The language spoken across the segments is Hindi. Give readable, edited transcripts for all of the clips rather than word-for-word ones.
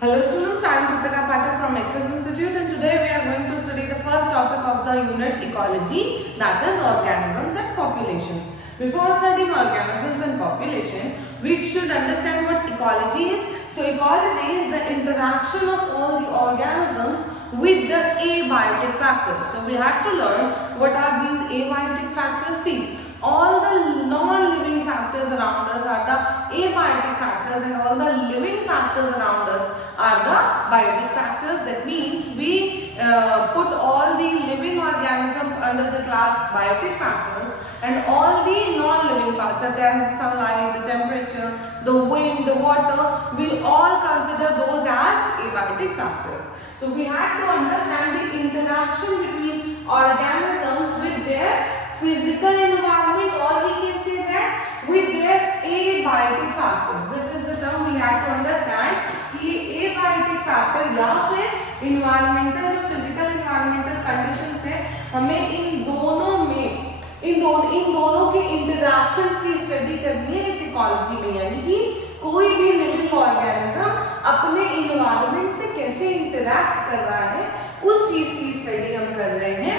Hello students, I am Kritika Pathak from Access Institute and today we are going to study the first topic of the unit ecology, that is organisms and populations. Before studying organisms and population, we should understand what ecology is. So ecology is the interaction of all the organisms with the abiotic factors. So we have to learn what are these abiotic factors. See, all the non-living factors around us are the abiotic factors and all the living factors around us are the biotic factors. That means we put all the living organisms under the class biotic factors and all the non-living parts such as the sunlight, the temperature, the wind, the water, we all consider those as abiotic factors. So we have to understand the interaction between organisms with their physical environment, or we can say that with their abiotic factors. This is the term we have to understand कि abiotic factor या फिर environmental जो physical environmental conditions है, हमें इन दोनों के interactions की study करनी है इस ecology में, यानी कि कोई भी living organism अपने environment से कैसे interact कर रहा है उस चीज की study हम कर रहे हैं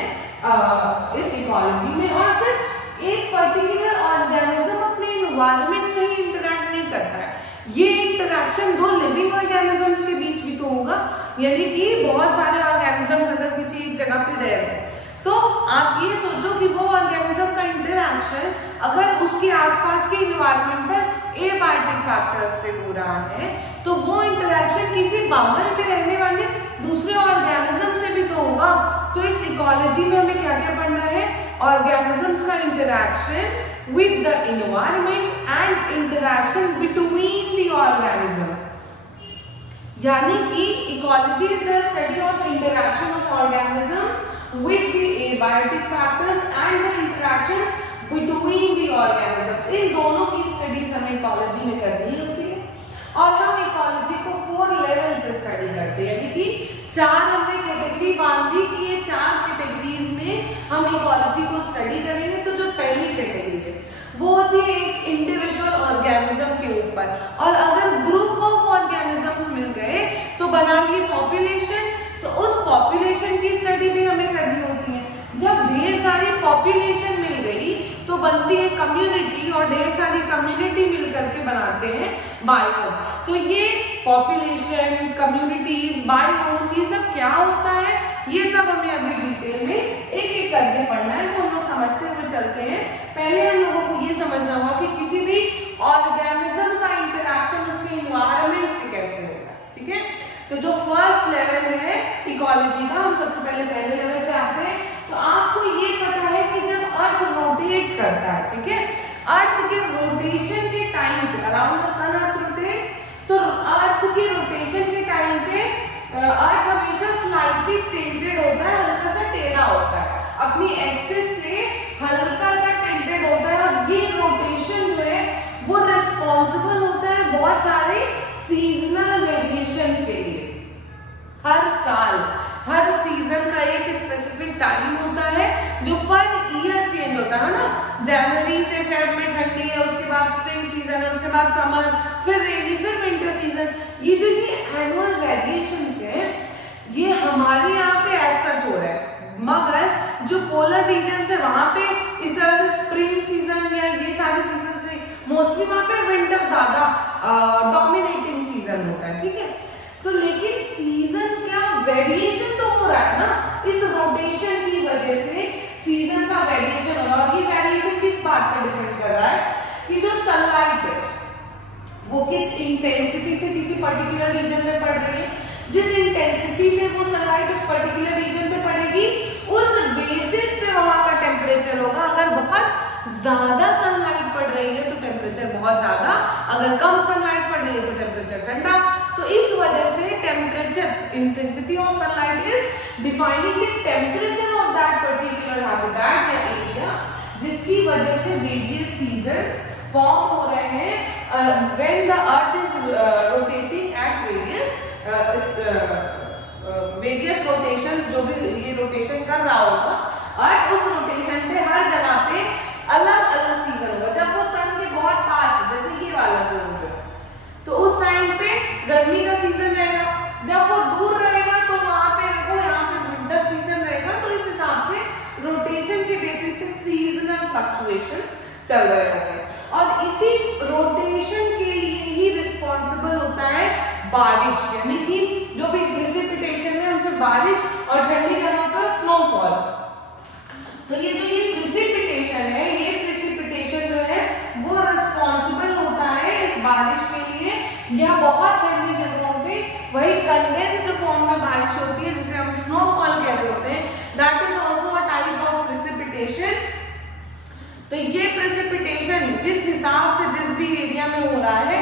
इस इकोलॉजी में। और सिर्फ एक पर्टिकुलर ऑर्गेनिज्म अपने एनवायरनमेंट से ही इंटरैक्ट नहीं करता है, ये इंटरैक्शन दो लिविंग ऑर्गेनिजम्स के बीच भी तो होगा, यानी कि बहुत सारे ऑर्गेनिजम्स अगर किसी एक जगह पे रह रहे हैं तो आप ये सोचो कि वो ऑर्गेनिज्म का इंटरैक्शन अगर उसके आसपास के एनवायरमेंटल एबायोटिक फैक्टर्स से हो रहा है तो वो इंटरैक्शन किसी बगल में रहने वाले दूसरे ऑर्गेनिज्म से भी तो होगा। तो इस इकोलॉजी में हमें क्या क्या पढ़ना है, ऑर्गेनिजम्स का interaction with the environment and interaction between the organisms, यानी कि ecology is the study of interaction of organisms with the abiotic factors and the interaction between the organisms। इन दोनों की स्टडीज हमें इकोलॉजी में करनी होती है और हम इकोलॉजी को 4 लेवल पे स्टडी करते हैं, यानी कि 4 हमने कैटेगरी बांधी कि ये 4 कैटेगरीज में हम इकोलॉजी को स्टडी करेंगे। तो जो पहली कैटेगरी है वो होती है एक इंडिविजुअल ऑर्गेनिज्म के ऊपर, और अगर ग्रुप ऑफ ऑर्गेनिजम्स मिल गए तो बना ली पॉपुलेशन। तो उस पॉपुलेशन की स्टडी भी हमें करनी होती है। जब ढेर सारी पॉपुलेशन मिल गई तो बनती है कम्युनिटी, और ढेर सारी कम्युनिटी मिल करके बनाते हैं बायोम। तो ये पॉपुलेशन, कम्युनिटीज, बायोम्स, ये सब क्या होता है, ये सब हमें अभी डिटेल में एक एक करके पढ़ना है। तो हम लोग समझते हुए चलते हैं। पहले हम लोगों को ये समझना होगा कि किसी भी ऑर्गेनिज्म का इंटरैक्शन उसके एनवायरनमेंट से कैसे होगा, ठीक है। तो जो फर्स्ट लेवल है इकोलॉजी का, हम सबसे पहले लेवल पे आते हैं। तो आपको ये पता है कि जब अर्थ रोटेट करता है, ठीक है, अर्थ के रोटेशन के टाइम पे around the sun earth rotates, तो अर्थ के रोटेशन के टाइम पे अर्थ हमेशा स्लाइटली टिल्टेड होता है, हल्का सा टेढ़ा होता है, अपनी एक्सिस से हल्का सा टिल्टेड होता है। और ये रोटेशन जो है वो रिस्पॉन्सिबल होता है बहुत सारे सीजनल वेरिएशंस के लिए। हर साल हर सीजन का एक स्पेसिफिक टाइम होता है जो पर ईयर चेंज होता है ना। जनवरी से फेब में ठंडी है, उसके बाद स्प्रिंग सीजन है, उसके बाद समर, फिर रेनी, फिर विंटर सीजन। ये जो ये एनुअल वेरिएशंस है ये हमारे यहाँ पे ऐसा हो रहा है, मगर जो पोलर रीजन है वहां पे इस तरह से स्प्रिंग सीजन या ये सारे सीजन मोस्टली वहां पे विंटर ज्यादा डोमिनेटिंग सीजन होता है, ठीक है। तो लेकिन सीजन क्या वेरिएशन तो हो रहा है ना, इस रोटेशन की वजह से सीजन का वेरिएशन हो रहा है। और ये वेरिएशन किस बात पे डिपेंड कर रहा है कि जो सनलाइट है वो किस इंटेंसिटी से किसी पर्टिकुलर रीजन में पड़ रही है। जिस इंटेंसिटी से वो सनलाइट उस पर्टिकुलर रीजन पे पड़ेगी उस बेसिस पे वहां का टेम्परेचर होगा। अगर बहुत ज्यादा सनलाइट पड़ रही है तो टेम्परेचर बहुत ज्यादा, अगर कम सनलाइट पड़ रही है तो टेम्परेचर ठंडा। तो इस वजह से temperature, intensity of sunlight is defining the temperature of that particular habitat या एरिया, जिसकी वजह से वेरियस सीजन्स फॉर्म हो रहे हैं when the earth is rotating at various rotation. जो भी ये रोटेशन कर रहा होगा अर्थ, उस रोटेशन पे हर जगह पे अलग अलग सीजन होगा। जब वो सन के बहुत पास, जैसे ये वाला जो होगा, तो उस टाइम पे गर्मी का सीजन रहेगा, जब वो दूर रहेगा तो वहां पे देखो यहाँ पे विंटर सीजन रहेगा, तो इस हिसाब से रोटेशन के बेसिस पे सीजनल फ्लक्चुएशंस चल रहे होंगे। और इसी रोटेशन के लिए ही रिस्पॉन्सिबल होता है बारिश, यानी कि जो भी प्रेसिपिटेशन है उनसे बारिश, और ठंडी जगह पर स्नोफॉल। तो ये जो ये प्रेसिपिटेशन है, ये प्रेसिपिटेशन जो है वो रिस्पॉन्सिबल होता है इस बारिश के लिए, या बहुत ठंडी जगहों पे वही कंडेंस्ड फॉर्म में बारिश होती है जिसे हम स्नोफॉल कह रहे होते हैं, that is also a type of precipitation. तो ये प्रेसिपिटेशन जिस हिसाब से जिस भी एरिया में हो रहा है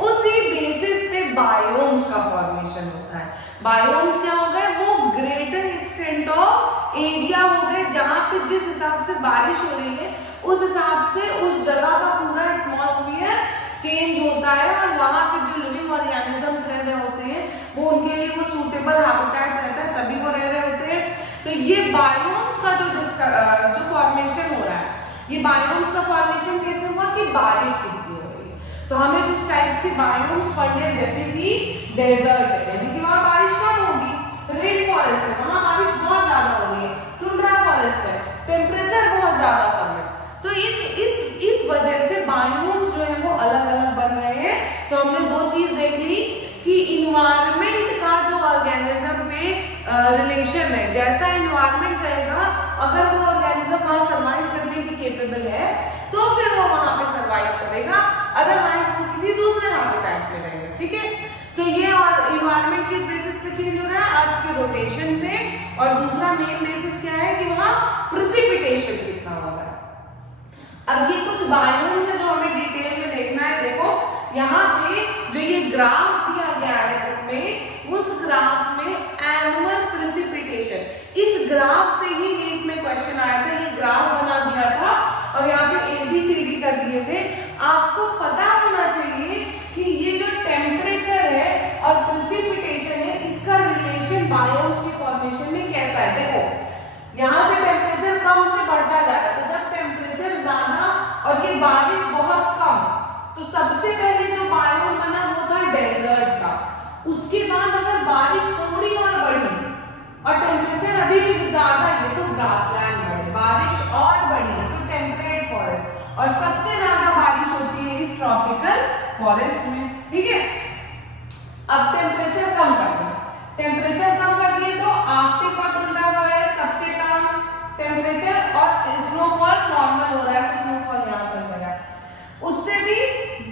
उसी बेसिस पे बायोम्स का फॉर्मेशन होता है। बायोम्स क्या हो गए, वो ग्रेटर एक्सटेंट ऑफ एरिया हो गए जहां पे जिस हिसाब से बारिश हो रही है उस हिसाब से उस जगह का पूरा एटमॉस्फेयर चेंज होता है, और वहां पे जो लिविंग ऑर्गेनिजम्स रह रहे होते हैं वो उनके लिए वो सूटेबल हैबिटेट रहता है, तभी वो रह रहे होते हैं। तो ये बायोम्स का जो फॉर्मेशन हो रहा है, ये बायोम्स का फॉर्मेशन कैसे हुआ कि बारिश कितनी हो रही है। तो हमें कुछ टाइप के बायोम्स पढ़ने हैं, जैसे कि डेजर्ट है, यानी कि वहां बारिश कम होगी, रेन फॉरेस्ट है, वहां बारिश बहुत ज्यादा हो रही है, टुंड्रा फॉरेस्ट है, टेम्परेचर बहुत ज्यादा कम है। तो इस वजह से बायोम्स जो है वो अलग अलग बन रहे हैं। तो हमने दो चीज देख ली कि इन्वायरमेंट का जो ऑर्गेनिज्म पे रिलेशन है, जैसा इन्वायरमेंट रहेगा अगर वो ऑर्गेनिज्म वहां सर्वाइव करने की केपेबल है तो फिर वो वहां पे सर्वाइव करेगा, अदरवाइज वो किसी दूसरे हैबिटेट में रहेगा। ठीक है, तो ये और इन्वायरमेंट किस बेसिस पे चेंज हो रहा है, अर्थ के रोटेशन पे, और दूसरा मेन बेसिस क्या है कि वहां प्रेसिपिटेशन कितना हो रहा है। अब ये कुछ बायोम्स है जो हमें डिटेल में देखना है। देखो यहाँ पे जो ये ग्राफ दिया गया है बुक में, उस ग्राफ में एनुअल प्रेसिपिटेशन, इस ग्राफ से ही नीट में क्वेश्चन आया था, ये ग्राफ बना दिया था और यहाँ पे ABCD कर दिए थे। आपको पता होना चाहिए कि ये जो टेम्परेचर है और प्रेसिपिटेशन है, इसका रिलेशन बायोम्स के फॉर्मेशन में कैसा है। देखो यहाँ से टेम्परेचर कम से बढ़ता जा रहा है, तो जब टेम्परेचर ज्यादा और ये बारिश बहुत कम, तो सबसे पहले जो बायोम बना वो था डेजर्ट का। उसके बाद अगर बारिश थोड़ी और बढ़ी और टेम्परेचर अभी भी ज्यादा है तो ग्रासलैंड बढ़े, बारिश और बढ़ी तो टेम्परेट फॉरेस्ट, और सबसे ज्यादा बारिश होती है इस ट्रॉपिकल फॉरेस्ट में। ठीक है, अब टेम्परेचर कम कर दिया, टेम्परेचर कम कर दिए तो आर्कटिक और टुंड्रा फॉरेस्ट सबसे कम टेम्परेचर, और स्नोफॉल नॉर्मल हो रहा है तो स्नोफॉल यहाँ पर गया, उससे भी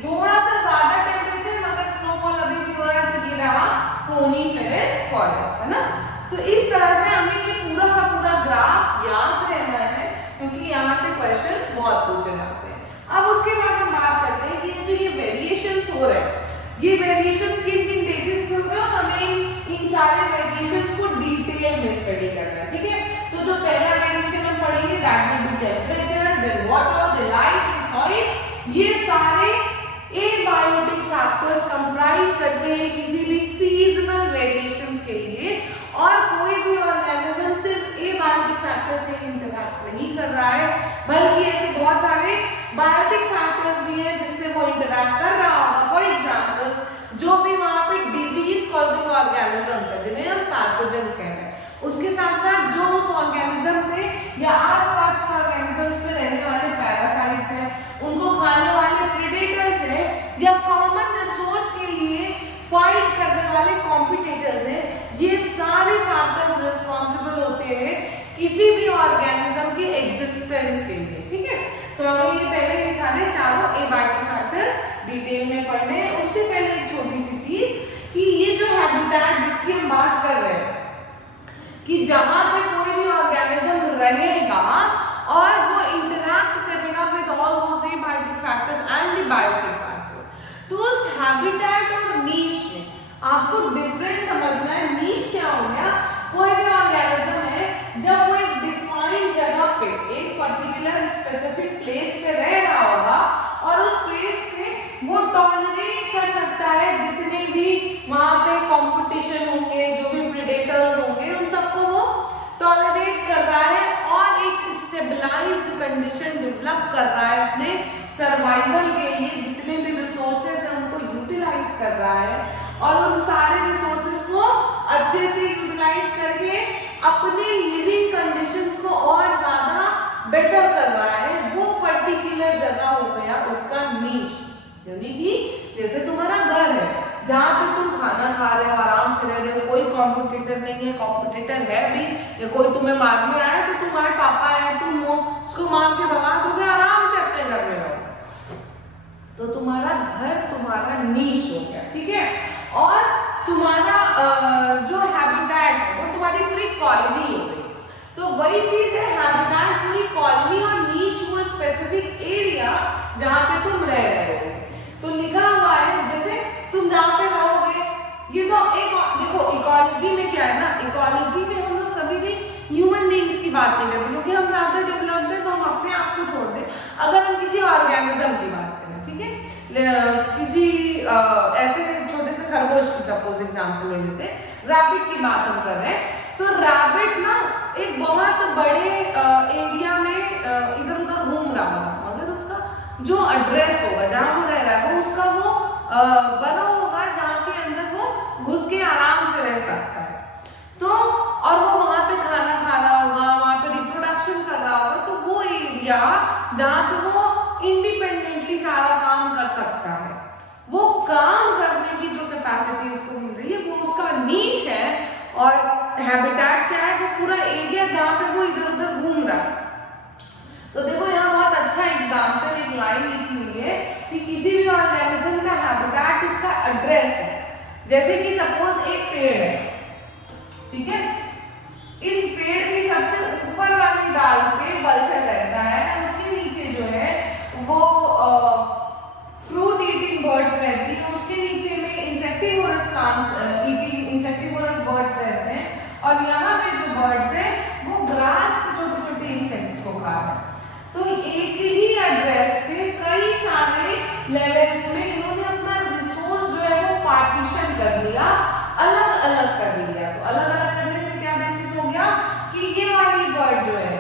थोड़ा सा ज्यादा टेम्परेचर मगर स्नोफॉल अभी भी हो रहा है, तो ये रहा कोनिफेरस फॉरेस्ट, है ना। तो इस तरह से हमें ये पूरा का पूरा ग्राफ याद रहना है, क्योंकि यहाँ से क्वेश्चंस बहुत पूछे जाते हैं। अब उसके बाद हम बात करते हैं कि ये वेरिएशंस हो रहे हैं, ये वेरिएशंस किन किन बेसिस पे हो रहे हैं, हमें इन सारे वेरिएशंस को डिटेल में स्टडी करना है। ठीक है, तो जो पहला वेरिएशन हम पढ़ेंगे that will be temperature, then water, then light and soil. ये सारे एबायोटिक फैक्टर्स कंप्राइज करते हैं किसी भी सीजनल वेरिएशंस के लिए, और कोई भी ऑर्गेनिज्म सिर्फ एबायोटिक फैक्टर से इंटरैक्ट नहीं कर रहा है, बल्कि ऐसे बहुत सारे बायोटिक फैक्टर्स भी हैं जिससे वो इंटरैक्ट कर रहा होगा। फॉर एग्जांपल, जो भी वहां पे डिजीज कॉजिंग ऑर्गेनिजम्स है जिन्हें हम पैथोजेंस कह रहे हैं, उसके साथ साथ जो उस ऑर्गेनिज्म पे या आसपास के ऑर्गेनिजम्स पे रहने वाले पैरासाइट्स हैं, उनको खाने वाले प्रेडेटर्स हैं, या कॉमन रिसोर्स के लिए फाइट करने वाले कॉम्पिटिटर्स हैं, ये सारे फैक्टर्स रिस्पॉन्सिबल होते हैं किसी भी ऑर्गेनिज्म के एग्जिस्टेंस के लिए। ठीक है, तो हमें ये पहले ये सारे चारों एबायोटिक फैक्टर्स डिटेल में पढ़ने हैं। उससे पहले एक छोटी सी चीज कि ये जो हैबिटेट जिसकी हम बात कर रहे हैं कि जहां पे कोई भी ऑर्गेनिज्म रहेगा और वो इंटरैक्ट करेगा with all those abiotic factors and the biotic factors, तो उस हैबिटेट और नीश में आपको डिफरेंस समझना है। नीश क्या हो गया, कोई भी ऑर्गेनिज्म है जब वो एक डिफाइंड जगह पे एक पर्टिकुलर स्पेसिफिक प्लेस पे रह रहा होगा और उस प्लेस पे वो टॉलरेट कर सकता है जितने भी वहां पे कंपटीशन होंगे, जो भी प्रेडेटर्स होंगे, उन सबको वो टॉलरेट कर रहा है और एक स्टेबलाइज्ड कंडीशन डेवलप कर रहा है अपने सर्वाइवल के लिए। जितने भी रिसोर्सेज हैं उनको यूटिलाइज एक्सिस्ट कर रहा है और उन सारे रिसोर्सेज को अच्छे से यूटिलाइज करके अपने लिविंग कंडीशंस को और ज्यादा बेटर कर रहा है, वो पर्टिकुलर जगह हो गया उसका नीश। यानी कि जैसे तुम्हारा घर है जहाँ पे तुम खाना खा रहे हो, आराम से रह रहे हो, कोई कॉम्पिटिटर नहीं है, कॉम्पिटिटर है भी या कोई तुम्हें मारने आया तो तुम्हारे पापा है, तुम हो उसको मार के भगा दोगे, आराम से अपने घर में रहो। तो तुम्हारा घर तुम्हारा नीश हो गया, ठीक है। और तुम्हारा जो हैबिटेट है वो तुम्हारी पूरी कॉलोनी हो गई। तो वही चीज है, हैबिटेट पूरी कॉलोनी और नीश वो स्पेसिफिक एरिया जहाँ पे तुम रह रहे हो। तो लिखा हुआ है जैसे तुम जहाँ पे रहोगे, ये तो एक देखो इकोलॉजी में क्या है ना, इकोलॉजी में हम लोग कभी भी ह्यूमन बींग्स की बात नहीं करते क्योंकि हम ज्यादा डेवलप्ड है, तो हम अपने आप को छोड़ दें। अगर हम किसी ऑर्गेनिज्म की बात करें, ठीक है, किसी ऐसे छोटे से खरगोश की सपोज एग्जाम्पल ले लेते हैं, रैबिट की बात हम कर रहे हैं, तो रैबिट ना एक बहुत बड़े एरिया में इधर उधर घूम रहा होगा, मगर उसका जो एड्रेस होगा जहाँ वो रह रहा है वो उसका वो बना होगा जहाँ के अंदर वो घुस के आराम से रह सकता है। तो और वो वहां पे खाना खा रहा होगा, वहां पे रिप्रोडक्शन कर रहा होगा, तो वो एरिया जहाँ पे वो इंडिपेंडेंटली सारा काम कर सकता है, वो काम करने की जो कैपेसिटी उसको मिल रही है वो उसका नीश है। और हैबिटेट क्या है, वो पूरा एरिया जहाँ पे वो इधर उधर घूम रहा है। तो देखो यहाँ बहुत अच्छा एग्जाम्पल, एक लाइन लिखी हुई है कि किसी भी ऑर्गेनिज्म का हैबिटेट उसका एड्रेस है। जैसे कि सपोज एक पेड़ है, ठीक है, इस पेड़ की सबसे ऊपर वाली डाल पे वल्चर रहता है, उसके नीचे जो है वो फ्रूट ईटिंग बर्ड्स रहती है, उसके नीचे में insectivorous plants eating insectivorous birds रहते हैं, और यहाँ पे जो बर्ड्स हैं वो ग्रास के छोटे छोटे इंसेक्ट्स को खा रहे हैं। तो एक ही एड्रेस पे कई सारे लेवल्स में इन्होंने अपना रिसोर्स जो है वो पार्टीशन कर लिया, अलग अलग कर लिया। तो अलग अलग करने से क्या बेसिस हो गया कि ये वाली बर्ड जो है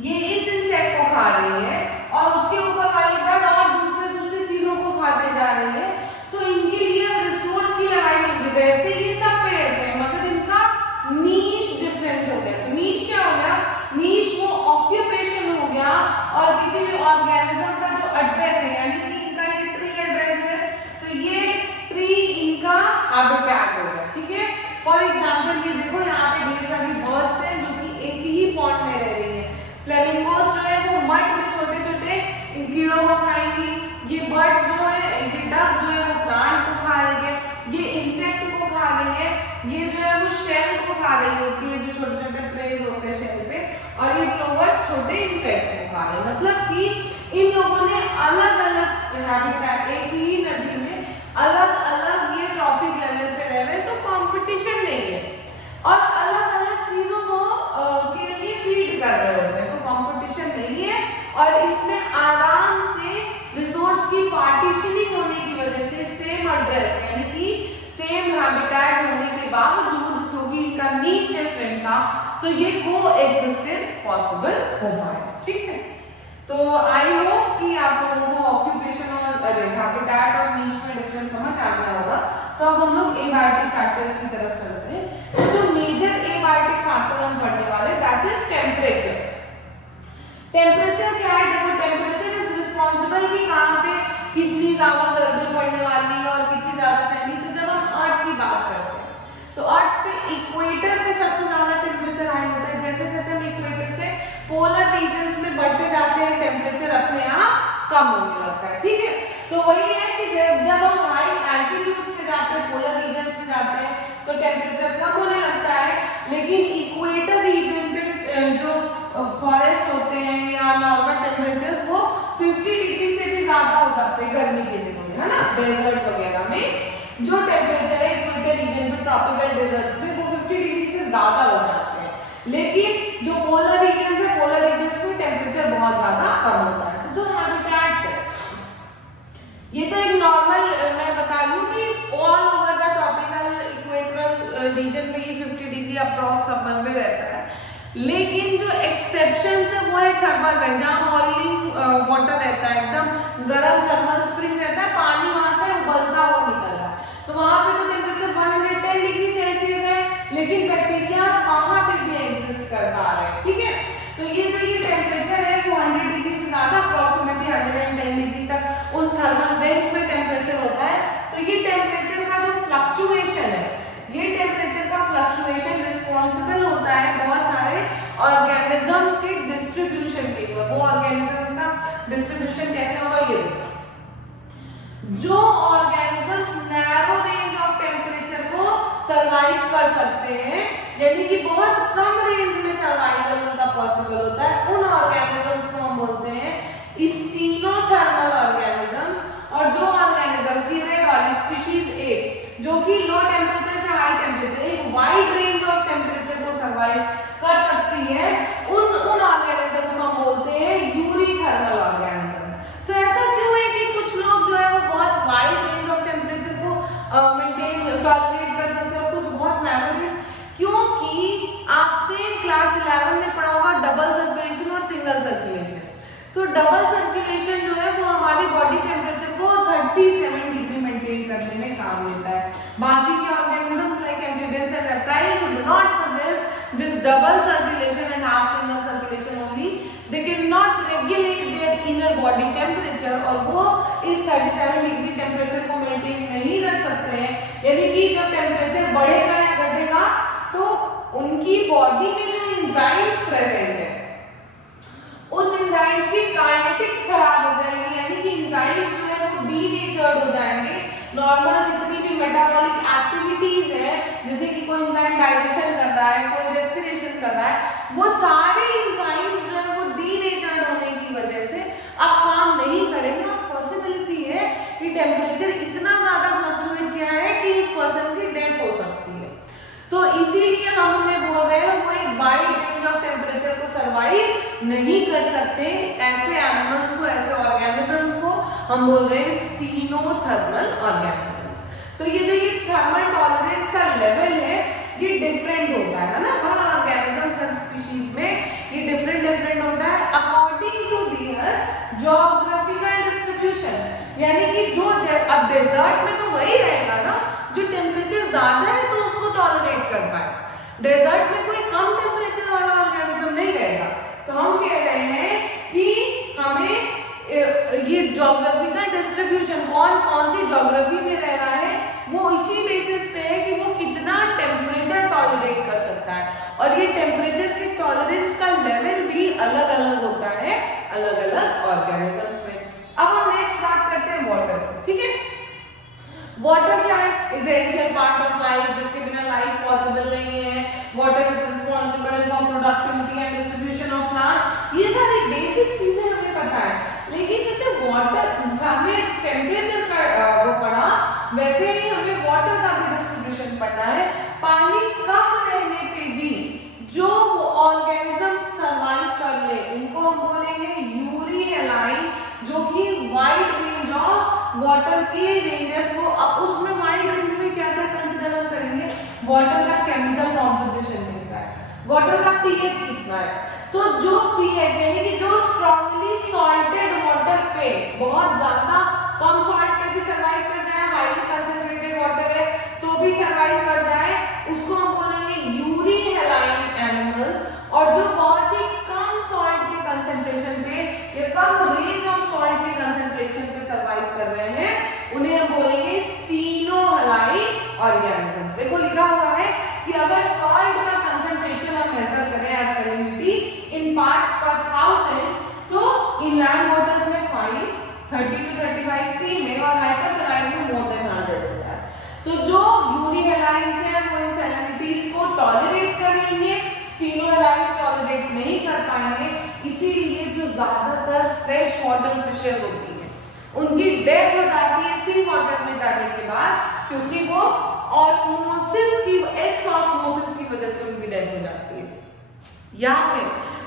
ये इस इंसेक्ट को खा रही है और उसके ऊपर वाली बर्ड और दूसरे चीजों को खाते जा रही है, तो इनके लिए रिसोर्स की लड़ाई नहीं रहती, ये सब पेड़ पे, मगर इनका नीश डिफरेंट हो गया। तो नीश क्या हो गया, नीश वो ऑक्यूपेशन हो गया, और किसी भी ऑर्गेनिज्म का जो एड्रेस है, यानी कि इनका ये ट्री एड्रेस है, तो ये ट्री इनका हैबिटेट हो गया, ठीक है। फॉर एग्जांपल ये देखो यहाँ पे ढेर सारी बर्ड्स हैं जो कि एक ही पॉन्ड में रह रही है। फ्लेमिंगोस जो है वो मड में छोटे छोटे कीड़ों को खाएंगी, ये बर्ड्स जो है, ये डक जो है वो प्लांट को खा रही है, ये इंसेक्ट को खा रही है, ये जो है वो शेल को खा रही होती है, जो छोटे छोटे प्रेज होते हैं शेल पे, और ये फ्लावर्स छोटे इंसेक्ट्स को खा रहे हैं। मतलब कि इन लोगों ने अलग अलग हैबिटेट, एक ही नदी में अलग अलग ये ट्रॉफिक लेवल पे रह रहे हैं, तो कंपटीशन नहीं है, और अलग अलग चीजों को के लिए फीड कर रहे होते हैं, तो कंपटीशन नहीं है। और इसमें आराम से रिसोर्स की पार्टीशनिंग होने की वजह से सेम एड्रेस यानी कि सेम हैबिटेट होने के बावजूद, क्योंकि इनका नीश डिफरेंट था, तो ये को एक्जिस्टेंस पॉसिबल हो पाए, ठीक है। तो आई होप कि आप लोगों को ऑक्यूपेशन और हैबिटेट और नीश में डिफरेंस समझ आ गया होगा। तो अब हम लोग एबायोटिक फैक्टर्स की तरफ चलते हैं। तो जो मेजर एबायोटिक फैक्टर हम पढ़ने वाले, दैट इज टेम्परेचर। टेम्परेचर क्या है, देखो टेम्परेचर इज रिस्पॉन्सिबल कि कहाँ पे कितनी ज्यादा गर्मी पड़ने वाली है और कितनी ज्यादा ठंडी। तो जब हम अर्थ की बात करते हैं तो अर्थ पे इक्वेटर पे सबसे ज्यादा टेम्परेचर हाई होता है। जैसे जैसे हम इक्वेटर से पोलर रीजन्स में बढ़ते जाते हैं, टेम्परेचर अपने आप कम होने लगता है, ठीक है। तो वही है कि जब हम हाई एल्टीट्यूड्स पे जाते हैं, पोलर रीजन्स पे जाते हैं, तो टेम्परेचर कम होने लगता है। लेकिन इक्वेटर रीजन पे जो फॉरेस्ट होते हैं या नॉर्मल टेम्परेचर्स वो 50 डिग्री से भी ज्यादा हो जाते हैं गर्मी के दिनों में, है ना। डेजर्ट वगैरह में जो टेम्परेचर है इक्वेटर रीजन पे, ट्रॉपिकल डेजर्ट्स में, वो 50 डिग्री से ज्यादा हो जाते हैं। लेकिन जो पोलर रीजन है, पोलर रीजन में टेम्परेचर बहुत ज्यादा कम होता है। तो जो हैबिटेट्स है, ये तो एक नॉर्मल मैं बता दूं कि all over the tropical equatorial region में ये 50 डिग्री अप्रॉक्स अपन में रहता है। लेकिन जो एक्सेप्शन है वो है थर्मल वेंट, जहाँ बॉइलिंग वाटर रहता है, एकदम गर्म थर्मल स्प्रिंग रहता है, पानी वहां से उबलता हुआ पा रहे हैं, ठीक है। तो ये जो ये टेम्परेचर है वो 100 डिग्री से ज्यादा अप्रोक्सीमेटली 110 डिग्री तक उस थर्मल रेंज में टेम्परेचर होता है। तो ये टेम्परेचर का जो फ्लक्चुएशन है, ये टेम्परेचर का फ्लक्चुएशन रिस्पॉन्सिबल होता है बहुत सारे ऑर्गेनिजम्स के डिस्ट्रीब्यूशन के लिए। वो ऑर्गेनिजम्स का डिस्ट्रीब्यूशन कैसे होगा ये देखो। जो organisms narrow range of temperature को सरवाइव कर सकते हैं, यानी कि बहुत कम रेंज में सर्वाइवल उनका पॉसिबल होता है, उन ऑर्गेनिजम्स को हम बोलते हैं स्टीनोथर्मल ऑर्गेनिजम्स। और जो ऑर्गेनिजम्स ये रहे वाली स्पीशीज ए जो कि लो टेम्परेचर से हाई टेम्परेचर एक वाइड रेंज ऑफ टेम्परेचर को सर्वाइव कर सकती है, उन ऑर्गेनिजम्स को हम बोलते हैं यूरीथर्मल ऑर्गेनिज्म। तो ऐसा क्यों है कि कुछ लोग जो है वो बहुत वाइड रेंज ऑफ टेम्परेचर को मेंटेन टॉलरेट कर सकते हैं और कुछ बहुत नैरो रेंज? क्योंकि आपने क्लास 11 में पढ़ा होगा डबल सर्कुलेशन और सिंगल सर्कुलेशन। तो डबल सर्कुलेशन जो है वो हमारी बॉडी टेम्परेचर को 37 डिग्री मेंटेन करने में काम लेता है। बाकी के organisms like amphibians and reptiles do not possess this double circulation and half single circulation only, they cannot regulate their inner body temperature और वो इस 37 डिग्री टेम्परेचर को मेंटेन नहीं रख सकते हैं। यानी कि जब टेम्परेचर बढ़ेगा या घटेगा तो उनकी बॉडी में जो एंजाइम्स प्रेजेंट है उस एंजाइम्स की काइनेटिक्स खराब हो जाएगी, यानी कि एंजाइम्स जो है वो डीनेचर्ड हो जाएंगे। नॉर्मल जितनी भी मेटाबॉलिक एक्टिविटीज है, जैसे कि कोई एंजाइम डाइजेशन कर रहा है, कोई रेस्पिरेशन कर रहा है, वो सारे एंजाइम्स जो है वो डीनेचर्ड होने की वजह से अब काम नहीं करेंगे। और पॉसिबिलिटी है कि टेम्परेचर इतना ज्यादा फ्लक्चुएट किया है कि इस पर्सन की डेथ हो सकती है। तो इसीलिए हम उन्हें बोल रहे हैं वो एक वाइड रेंज ऑफ टेम्परेचर को सर्वाइव नहीं कर सकते। ऐसे एनिमल्स को, ऐसे ऑर्गेनिजम्स को हम बोल रहे हैं स्टीनोथर्मल ऑर्गेनिज्म। तो ये जो ये थर्मल टॉलरेंस का लेवल है ये डिफरेंट होता है ना, हर ऑर्गेनिजम्स हर स्पीशीज में ये डिफरेंट होता है according to their geographical distribution. यानी कि जो अब डेजर्ट में तो वही रहेगा ना, जो टेम्परेचर ज्यादा है तो उसको टॉलरेट कर पाए। डेजर्ट में कोई कम टेम्परेचर वाला ऑर्गेनिज्म नहीं रहेगा। तो हम कह रहे हैं कि हमें ये ज्योग्राफिकल डिस्ट्रीब्यूशन कौन सी ज्योग्राफी में रह रहा है वो इसी बेसिस पे है कि वो कितना टेम्परेचर टॉलरेट कर सकता है। और ये टेम्परेचर के टॉलरेंस का लेवल भी अलग अलग होता है अलग अलग ऑर्गेनिजम्स में। अब हम नेक्स्ट बात करते हैं वाटर, ठीक है। वाटर क्या है? Is essential part of life, जिसके बिना लाइफ पॉसिबल नहीं है। Water is responsible for productivity and distribution of plant. ये सारी बेसिक चीजें हमें पता है, लेकिन जैसे वाटर हमें टेम्परेचर का वो पढ़ा, वैसे ही हमें वाटर का भी डिस्ट्रीब्यूशन पढ़ना है। पानी कम रहने पे भी जो ऑर्गेनिज्म सर्वाइव कर ले उनको हम बोलेंगे यूरीएलाइन, जो कि वाइड रेंज ऑफ वाटर के रेंजेस को, अब उसमें वाइड रेंज में क्या क्या कंसीडर करेंगे, वाटर का केमिकल कॉम्पोजिशन कैसा है, वाटर का पीएच कितना है। तो जो पीएच यानी कि जो स्ट्रांगली सॉल्टेड वाटर पे बहुत ज्यादा कम सॉल्ट पे भी सर्वाइव कर जाए, हाईली कंसंट्रेटेड वाटर है तो भी सर्वाइव कर जाए, उसको हम बोलेंगे यूरीएलाइन एनिमल्स। और जो बहुत ही कम सॉल्ट के कंसंट्रेशन पे या कम रेंज ऑफ सॉल्ट के कंसंट्रेशन पे सर्वाइव कर रहे हैं उन्हें हम बोलेंगे स्टीनोहलाइन ऑर्गेनिजम्स। देखो लिखा हुआ है कि अगर सॉल्ट का कंसंट्रेशन हम मेजर करें एज सैलिनिटी इन पार्ट्स पर 1000 तो इनलैंड वाटर्स में 30 to 35 सी में और हाइपरसैलाइन में मोर देन 100 होता है। तो जो यूरीएलाइंस हैं वो इन सैलिनिटीज को टॉलरेट कर लेंगे, स्टीनोहलाइंस टॉलरेट नहीं कर पाएंगे। इसीलिए जो ज्यादातर फ्रेश वाटर फिशेस होती हैं उनकी डेथ हो जाती है सी वाटर में जाने के बाद, क्योंकि वो ऑस्मोसिस की एक्सऑस्मोसिस की वजह से उनकी डेथ हो जाती है। या फिर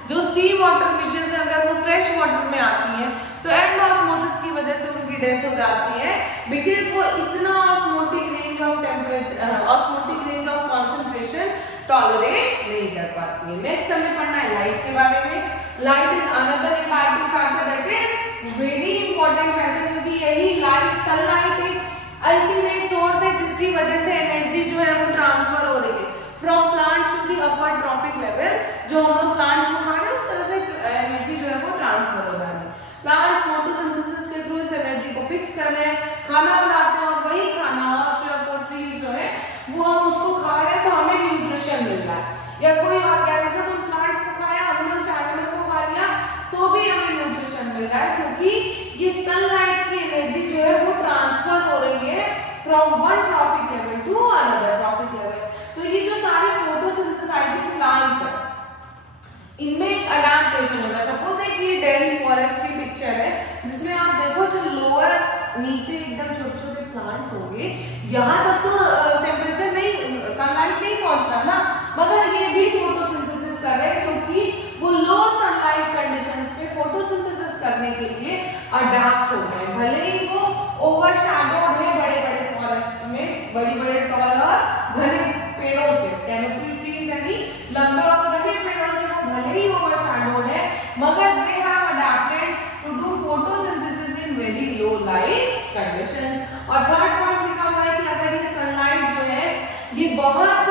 जो सी वाटर फिशेस हैं अगर वो फ्रेश वाटर में आती हैं तो एंडोस्मोसिस की वजह से उनकी डेथ हो जाती है, बिकॉज वो इतना osmotic range of temperature, osmotic range of concentration tolerate नहीं कर पाती है। नेक्स्ट हमें पढ़ना है लाइट के बारे में। Light is another impacting factor, that is very important factor, क्योंकि यही लाइट, सनलाइट एक अल्टीमेट सोर्स है जिसकी वजह से एनर्जी जो है वो ट्रांसफर हो रही है from plants to the upper tropic level जो हम लोग प्लांट्स को खा रहे हैं उस तरह से एनर्जी जो है वो ट्रांसफर हो रही है। प्लांट्स फोटोसिंथेसिस के थ्रू इस एनर्जी को फिक्स कर रहे हैं, खाना बनाते हैं और वही खाना और ट्रीज जो है वो हम उसको खा रहे हैं तो हमें न्यूट्रिशन मिल रहा है। या कोई ऑर्गेनिज्म उन प्लांट्स को खाया, हमने उस एनिमल को खा लिया तो भी हमें न्यूट्रिशन मिल रहा है, क्योंकि ये सनलाइट की एनर्जी जो है वो ट्रांसफर हो रही है from one trophic level to another trophic level. तो ये जो सारे फोटोसिंथेसाइजिंग प्लांट्स है इनमें एक अडैप्टेशन होता है। सपोज एक ये डेंस फॉरेस्ट की पिक्चर है जिसमें आप देखो जो लोएस्ट नीचे एकदम छोटे छोटे प्लांट्स होंगे, यहाँ तक तो टेम्परेचर नहीं, सनलाइट नहीं पहुंचता ना, मगर ये भी फोटोसिंथेसिस कर रहे हैं क्योंकि वो लो सनलाइट कंडीशंस पे फोटोसिंथेसिस करने के लिए अडैप्ट हो गए। भले ही वो ओवरशैडोड है बड़े बड़े फॉरेस्ट में, बड़ी बड़े टॉल और घने पेड़ों से, कैनोपी ट्रीज यानी लंबे और घने पेड़ों से वो भले ही ओवरशैडोड है, मगर they have adapted to do photosynthesis in very low light conditions. और थर्ड पॉइंट लिखा हुआ है कि अगर ये सनलाइट जो है ये बहुत,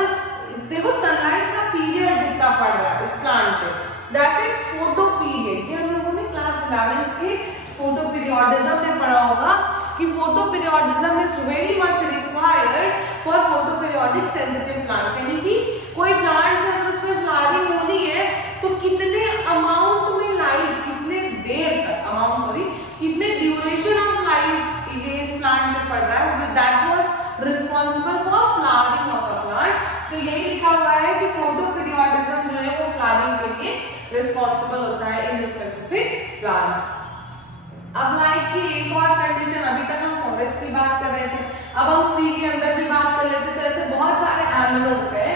देखो सनलाइट का पीरियड जितना पड़ रहा है इस प्लांट पे, दैट इज फोटो पीरियड। ये हम लोगों ने क्लास 11 के फोटो पीरियोडिज्म में पढ़ा होगा कि photo periodism is very much required for photo periodic sensitive plants. यानी कि कोई प्लांट्स अगर उसमें फ्लावरिंग होनी है तो कितने अमाउंट में लाइट, कितने देर तक, कितने ड्यूरेशन ऑफ लाइट ये इस प्लांट में पड़ रहा है, that was responsible for flowering of a plant. तो यही लिखा हुआ है कि फोटो पीरियोडिज्म जो है वो फ्लावरिंग के लिए रिस्पांसिबल होता है इन स्पेसिफिक प्लांट्स। अब लाइट की एक और कंडीशन, अभी तक हम फॉरेस्ट की बात कर रहे थे, अब हम सी के अंदर की बात कर लेते हैं। तो ऐसे बहुत सारे एनिमल्स हैं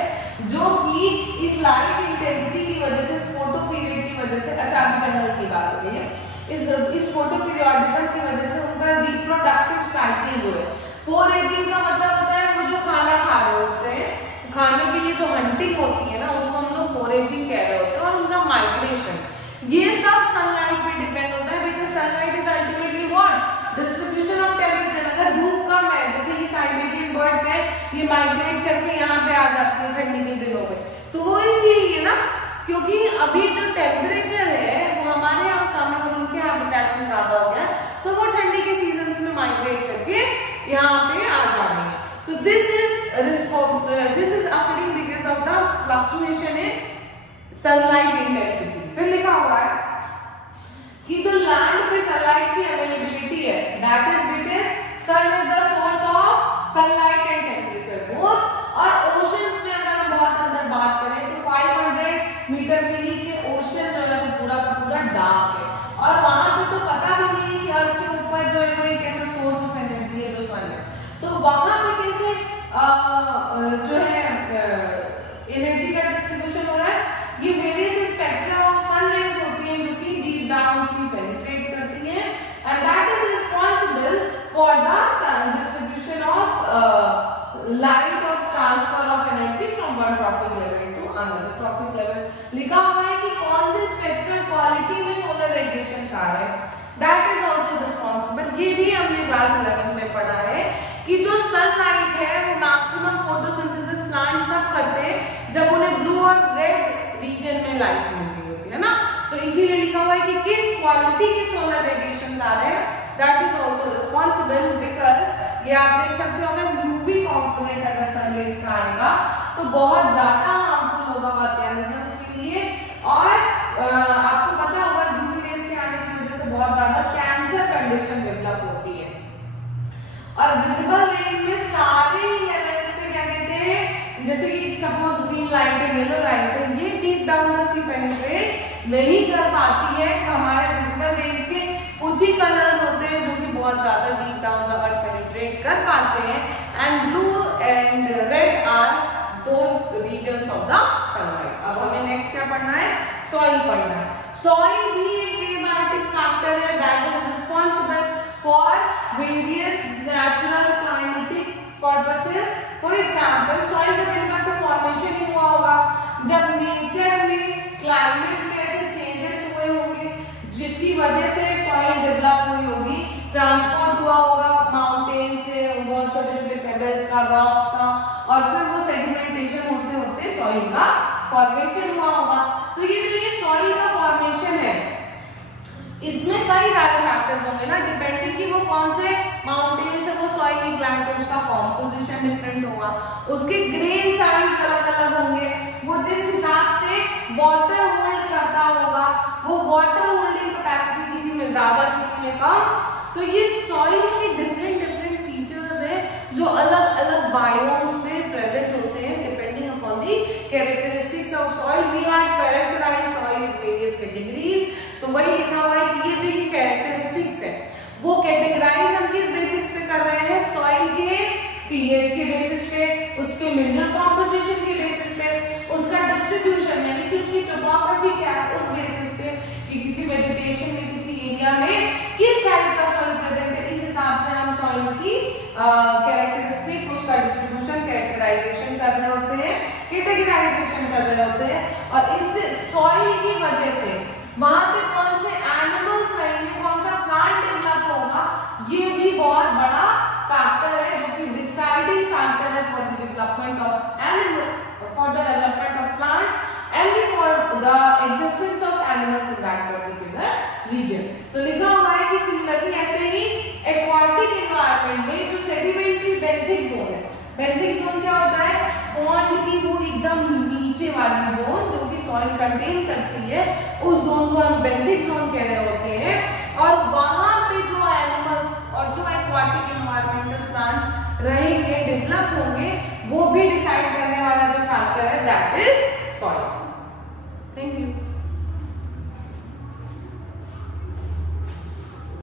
जो कि इस लाइट इंटेंसिटी की वजह से, इस फोटो पीरियड की वजह से, अच्छा अभी जंगल की बात हो रही है, इस फोटो पीरियोडिज्म की वजह से उनका रिप्रोडक्टिव साइकिल जो है, फोरेजिंग का मतलब होता है वो जो खाना खा रहे होते हैं, खाने के लिए जो हंटिंग होती है ना उसको हम लोग फोरेजिंग कह रहे होते हैं, और उनका माइग्रेशन, ये सब सनलाइट पे डिपेंड होता है। Because sunlight is ultimately what, distribution of temperature. अगर धूप कम है, जैसे ये साइबेरियन बर्ड्स हैं, ये माइग्रेट करके यहाँ पे आ जाती है ठंडी के दिनों में, तो वो इसलिए ना क्योंकि अभी जो टेम्परेचर है वो हमारे यहाँ कम है और उनके हैबिटेट में ज्यादा हो गया है, तो वो ठंडी के सीजन्स में माइग्रेट करके यहाँ पे आ जा रही है। तो this is occurring because of the fluctuation in sunlight intensity. फिर लिखा हुआ है कि जो लैंड पे सनलाइट की अवेलेबिलिटी है, that is because sun is the source of sunlight and temperature both. और ओशंस में अगर हम बहुत अंदर बात करें तो 500 मीटर के नीचे ओशन जो है वो पूरा का पूरा डार्क है, और वहां पे तो पता भी नहीं है कि अर्थ के ऊपर जो है वो एक ऐसा सोर्स ऑफ एनर्जी है जो सन है, तो वहां पे कैसे जो है एनर्जी का डिस्ट्रीब्यूशन हो रहा है। ये various spectra of sun rays होती हैं जो कि डीप डाउन सी पेनिट्रेट करती हैं, and that is responsible for the distribution of light और transfer of energy from one trophic level to another trophic level. लिखा हुआ है कि कौन से स्पेक्ट्रल क्वालिटी में सोलर रेडिएशन आ रहे हैं, दैट इज आल्सो रिस्पांसिबल। ये भी हमने क्लास 11 में पढ़ा है कि जो सनलाइट है वो मैक्सिमम फोटोसिंथेसिस प्लांट्स तब करते हैं जब उन्हें ब्लू और रेड रीजन में लाइट मिल रही होती है ना, तो इसीलिए लिखा हुआ है कि किस क्वालिटी के सोलर रेडिएशन आ रहे हैं, that is also responsible. Because ये आप देख सकते हो अगर यूवी कंपोनेंट अगर सन रेज का आएगा तो बहुत ज्यादा हार्मफुल होगा ऑर्गेनिजम्स के लिए, और आपको पता होगा यूवी रेज के आने की वजह से बहुत ज्यादा कैंसर कंडीशन डेवलप होती है। और विजिबल रेंज में सारे लेवल्स पे क्या कहते हैं, जैसे कि सपोज ग्रीन लाइट है, येलो लाइट है, ये deep down the sea penetrate नहीं कर पाती है। हमारे विजिबल रेंज के कुछ ही कलर्स होते हैं जो कि बहुत ज्यादा deep down the earth penetrate कर पाते हैं, and blue and red are those regions of the sunlight. अब हमें नेक्स्ट क्या पढ़ना है, सॉइल पढ़ना है। सॉइल भी एक एबायोटिक फैक्टर है that is responsible for various natural climatic purposes. For example soil development का फॉर्मेशन ही हुआ होगा जब नेचर में क्लाइमेट में ऐसे चेंजेस हुए होंगे जिसकी वजह से सॉइल डेवलप हुई होगी, ट्रांसपोर्ट हुआ होगा माउंटेन से, बहुत छोटे छोटे पेबल्स का, रॉक्स का, और फिर वो सेडिमेंटेशन होते होते सॉइल का फॉर्मेशन हुआ होगा। तो ये जो ये सॉइल का फॉर्मेशन है, इसमें कई सारे फैक्टर्स होंगे ना, डिपेंडिंग कि वो कौन से माउंटेन से वो सॉइल निकला है, तो उसका कॉम्पोजिशन डिफरेंट होगा, उसके ग्रेन साइज अलग अलग होंगे, वो जिस हिसाब से वाटर होल्ड करता होगा, वो वाटर होल्डिंग कैपेसिटी किसी में ज्यादा किसी में कम। तो ये सॉइल के डिफरेंट डिफरेंट फीचर्स है जो अलग अलग बायोम्स में प्रेजेंट होते हैं depending upon the characteristics of soil. We have characterized soil in various categories. तो वही लिखा हुआ है कि ये जो ये कैरेक्टरिस्टिक्स है वो कैटेगराइज हम किस बेसिस पे कर रहे हैं, सॉइल के पीएच के बेसिस पे, उसके मिनरल कॉम्पोजिशन के बेसिस पे, उसका डिस्ट्रीब्यूशन यानी कि उसकी टोपोग्राफी क्या है उस बेसिस पे, कि किसी वेजिटेशन में किसी एरिया में किस टाइप का सॉइल प्रेजेंट है, इस हिसाब से हम सॉइल की कैरेक्टरिस्टिक, उसका डिस्ट्रीब्यूशन, कैरेक्टराइजेशन कर रहे होते हैं, कैटेगराइजेशन कर रहे होते हैं। और इस सॉइल की वजह से वहां पे कौन से एनिमल्स रहेंगे, कौन सा प्लांट डेवलप होगा, ये भी बहुत बड़ा फैक्टर है जो कि डिसाइडिंग फैक्टर है for the development of animal, for the development of plants and for the existence of animals in that particular region. तो लिखा हुआ है कि सिमिलरली ऐसे ही एक्वाटिक एनवायरनमेंट में जो सेडिमेंट्री बेंथिक जोन है, बेंथिक जोन क्या होता है, पॉन्ड की वो एकदम नीचे वाली जोन जो कि सॉइल कंटेन करती है, उस जोन को हम बेंथिक जोन कह रहे होते हैं। और वहां पे जो एनिमल्स और जो एक्वाटिक एनवायरमेंटल प्लांट्स रहेंगे, डेवलप होंगे, वो भी डिसाइड करने वाला जो फैक्टर है दैट इज सॉइल।